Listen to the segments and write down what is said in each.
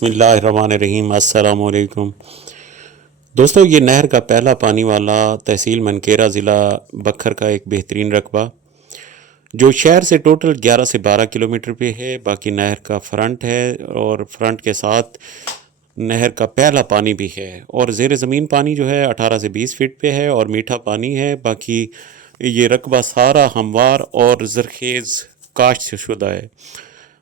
बिस्मिल्लाहिर्रहमानिर्रहीम। अस्सलाम वालेकुम दोस्तों, ये नहर का पहला पानी वाला तहसील मनकेरा ज़िला बखर का एक बेहतरीन रकबा जो शहर से टोटल 11 से 12 किलोमीटर पे है। बाकी नहर का फ्रंट है और फ्रंट के साथ नहर का पहला पानी भी है और ज़ेर ज़मीन पानी जो है 18 से 20 फीट पे है और मीठा पानी है। बाकी ये रकबा सारा हमवार और ज़रखेज़ काश्त से शुदा है।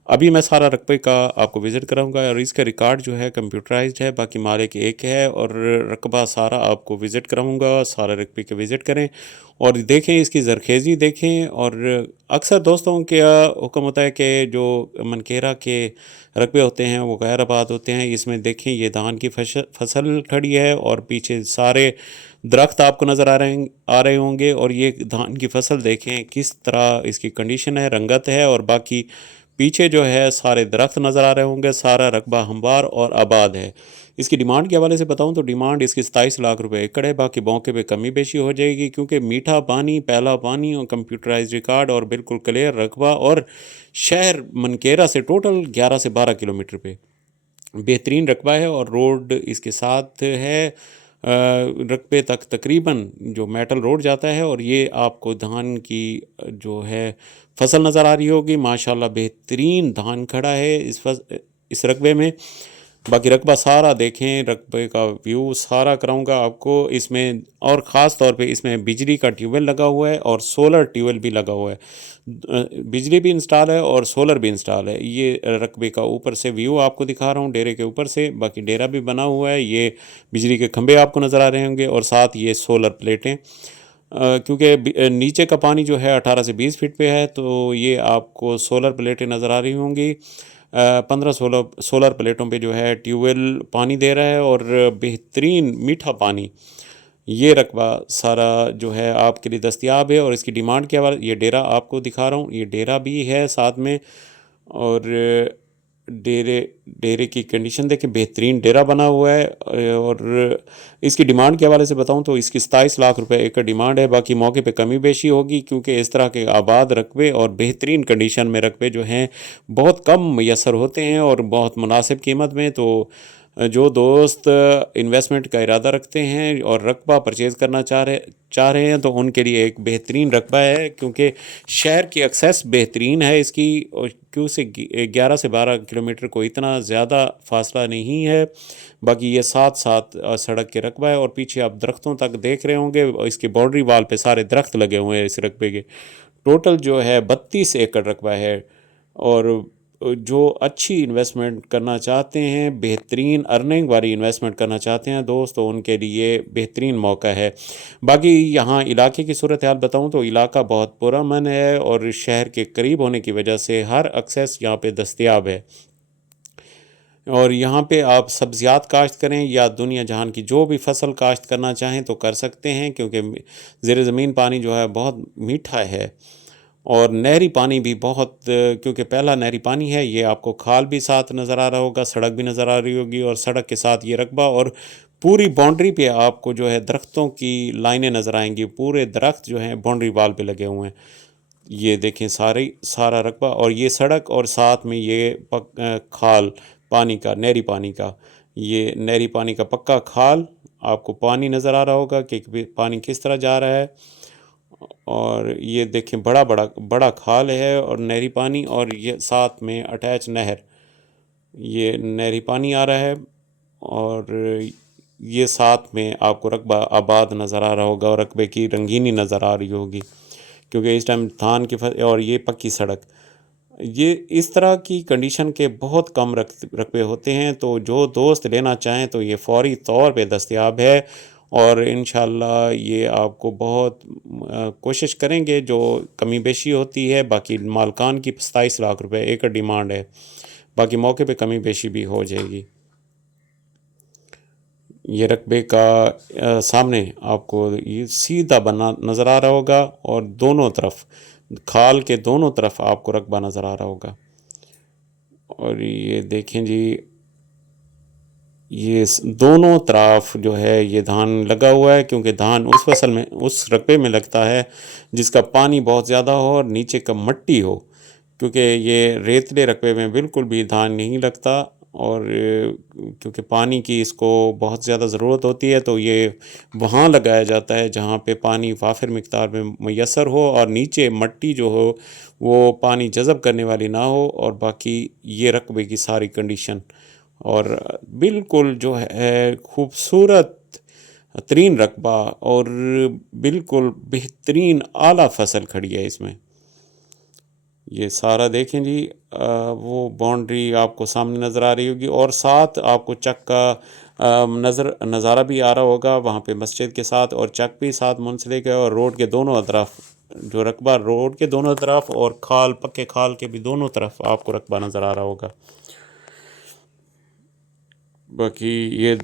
अभी मैं सारा रकबे का आपको विज़िट कराऊंगा और इसका रिकॉर्ड जो है कंप्यूटराइज्ड है। बाकी मालिक एक है और रकबा सारा आपको विज़िट कराऊंगा। सारा रकबे के विज़िट करें और देखें, इसकी ज़रखेज़ी देखें। और अक्सर दोस्तों क्या हुक्म होता है कि जो मनकेरा के रकबे होते हैं वो गैर आबाद होते हैं। इसमें देखें, ये धान की फसल खड़ी है और पीछे सारे दरख्त आपको नज़र आ रहे होंगे। और ये धान की फसल देखें किस तरह इसकी कंडीशन है, रंगत है। और बाकी पीछे जो है सारे दरख्त नज़र आ रहे होंगे। सारा रकबा हमवार और आबाद है। इसकी डिमांड के हवाले से बताऊं तो डिमांड इसकी 27 लाख रुपए एकड़ है। बाकी मौके पे कमी बेशी हो जाएगी क्योंकि मीठा पानी, पहला पानी और कंप्यूटराइज रिकॉर्ड और बिल्कुल क्लियर रकबा और शहर मनकेरा से टोटल 11 से 12 किलोमीटर पे बेहतरीन रकबा है। और रोड इसके साथ है रकबे तक तकरीबन जो मेटल रोड जाता है। और ये आपको धान की जो है फसल नज़र आ रही होगी। माशाल्लाह बेहतरीन धान खड़ा है इस रकबे में। बाकी रकबा सारा देखें, रकबे का व्यू सारा कराऊंगा आपको इसमें। और ख़ास तौर पे इसमें बिजली का ट्यूबवेल लगा हुआ है और सोलर ट्यूबवेल भी लगा हुआ है। बिजली भी इंस्टॉल है और सोलर भी इंस्टॉल है। ये रकबे का ऊपर से व्यू आपको दिखा रहा हूँ डेरे के ऊपर से। बाकी डेरा भी बना हुआ है। ये बिजली के खंभे आपको नज़र आ रहे होंगे और साथ ये सोलर प्लेटें। क्योंकि नीचे का पानी जो है 18 से 20 फीट पे है तो ये आपको सोलर प्लेटें नज़र आ रही होंगी। 15-16 सोलर प्लेटों पे जो है ट्यूबवेल पानी दे रहा है और बेहतरीन मीठा पानी। ये रकबा सारा जो है आपके लिए दस्तयाब है। और इसकी डिमांड के हवाले ये डेरा आपको दिखा रहा हूँ, ये डेरा भी है साथ में। और डेरे डेरे की कंडीशन देखें, बेहतरीन डेरा बना हुआ है। और इसकी डिमांड के हवाले से बताऊं तो इसकी 27 लाख रुपए एकड़ डिमांड है। बाकी मौके पे कमी बेशी होगी क्योंकि इस तरह के आबाद रकबे और बेहतरीन कंडीशन में रकबे जो हैं बहुत कम मैसर होते हैं और बहुत मुनासिब कीमत में। तो जो दोस्त इन्वेस्टमेंट का इरादा रखते हैं और रकबा परचेज़ करना चाह रहे हैं तो उनके लिए एक बेहतरीन रकबा है क्योंकि शहर की एक्सेस बेहतरीन है इसकी। और क्यों से 11 से 12 किलोमीटर को इतना ज़्यादा फासला नहीं है। बाकी ये साथ साथ सड़क के रकबा है। और पीछे आप दरख्तों तक देख रहे होंगे, इसकी बाउंड्री वाल पे सारे दरख्त लगे हुए हैं इस रकबे के। टोटल जो है 32 एकड़ रकबा है। और जो अच्छी इन्वेस्टमेंट करना चाहते हैं, बेहतरीन अर्निंग वाली इन्वेस्टमेंट करना चाहते हैं दोस्त, तो उनके लिए बेहतरीन मौका है। बाकी यहाँ इलाके की सूरत हाल बताऊँ तो इलाका बहुत पुरअमन है और शहर के करीब होने की वजह से हर एक्सेस यहाँ पे दस्तयाब है। और यहाँ पे आप सब्ज़ियात काश्त करें या दुनिया जहान की जो भी फसल काश्त करना चाहें तो कर सकते हैं क्योंकि ज़ेर ज़मीन पानी जो है बहुत मीठा है। और नहरी पानी भी बहुत क्योंकि पहला नहरी पानी है। ये आपको खाल भी साथ नज़र आ रहा होगा, सड़क भी नज़र आ रही होगी और सड़क के साथ ये रकबा। और पूरी बाउंड्री पे आपको जो है दरख्तों की लाइनें नज़र आएंगी। पूरे दरख्त जो हैं बाउंड्री वाल पे लगे हुए हैं। ये देखें सारा रकबा और ये सड़क और साथ में ये खाल पानी का, नहरी पानी का, ये नहरी पानी का पक्का खाल आपको पानी नज़र आ रहा होगा कि पानी किस तरह जा रहा है। और ये देखें बड़ा बड़ा बड़ा खाल है और नहरी पानी और ये साथ में अटैच नहर, ये नहरी पानी आ रहा है। और ये साथ में आपको रकबा आबाद नज़र आ रहा होगा और रकबे की रंगीनी नज़र आ रही होगी क्योंकि इस टाइम धान की और ये पक्की सड़क। ये इस तरह की कंडीशन के बहुत कम रकबे होते हैं। तो जो दोस्त लेना चाहें तो ये फ़ौरी तौर पे दस्तयाब है। और इंशाल्लाह ये आपको बहुत कोशिश करेंगे जो कमी बेशी होती है। बाकी मालकान की 27 लाख रुपए एकड़ डिमांड है। बाकी मौके पे कमी बेशी भी हो जाएगी। ये रकबे का सामने आपको ये सीधा बना नज़र आ रहा होगा और दोनों तरफ खाल के दोनों तरफ आपको रकबा नज़र आ रहा होगा। और ये देखें जी, ये दोनों तरफ जो है ये धान लगा हुआ है क्योंकि धान उस फसल में, उस रकबे में लगता है जिसका पानी बहुत ज़्यादा हो और नीचे का मट्टी हो। क्योंकि ये रेतले रकबे में बिल्कुल भी धान नहीं लगता। اور کیونکہ پانی کی اس کو بہت زیادہ ضرورت ہوتی ہے تو یہ وہاں لگایا جاتا ہے جہاں پہ پانی وافر مقدار میں میسر ہو اور نیچے مٹی جو ہو وہ پانی جذب کرنے والی نہ ہو، اور باقی یہ رقبے کی ساری کنڈیشن، اور بالکل جو ہے خوبصورت ترین رقبہ، اور بالکل بہترین اعلیٰ فصل کھڑی ہے اس میں۔ یہ سارا دیکھیں جی، وہ باؤنڈری آپ کو سامنے نظر آ رہی ہوگی، اور ساتھ آپ کو چک کا نظارہ بھی آ رہا ہوگا وہاں پہ مسجد کے ساتھ، اور چک بھی ساتھ منسلک ہے، اور روڈ کے دونوں اطراف جو رقبہ، روڈ کے دونوں طرف، اور کھال، پکے کھال کے بھی دونوں طرف آپ کو رقبہ نظر آ رہا ہوگا۔ باقی یہ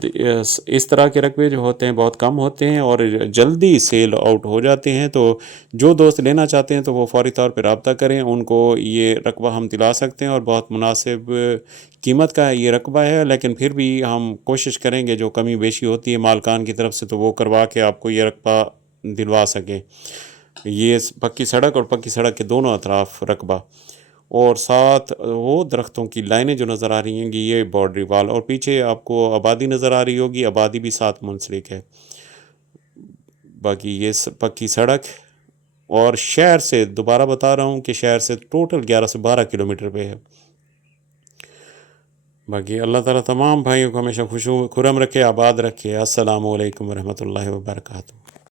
اس طرح کے رقبے جو ہوتے ہیں بہت کم ہوتے ہیں اور جلدی سیل آؤٹ ہو جاتے ہیں، تو جو دوست لینا چاہتے ہیں تو وہ فوری طور پہ رابطہ کریں، ان کو یہ رقبہ ہم دلا سکتے ہیں، اور بہت مناسب قیمت کا یہ رقبہ ہے، لیکن پھر بھی ہم کوشش کریں گے جو کمی بیشی ہوتی ہے مالکان کی طرف سے تو وہ کروا کے آپ کو یہ رقبہ دلوا سکیں۔ یہ پکی سڑک اور پکی سڑک کے دونوں اطراف رقبہ، اور ساتھ وہ درختوں کی لائنیں جو نظر آ رہی ہیں گی یہ باؤنڈری وال، اور پیچھے آپ کو آبادی نظر آ رہی ہوگی، آبادی بھی ساتھ منسلک ہے۔ باقی یہ پکی سڑک، اور شہر سے دوبارہ بتا رہا ہوں کہ شہر سے ٹوٹل 11 سے 12 کلومیٹر پہ ہے۔ باقی اللہ تعالیٰ تمام بھائیوں کو ہمیشہ خرم رکھے، آباد رکھے۔ السلام علیکم ورحمۃ اللہ وبرکاتہ۔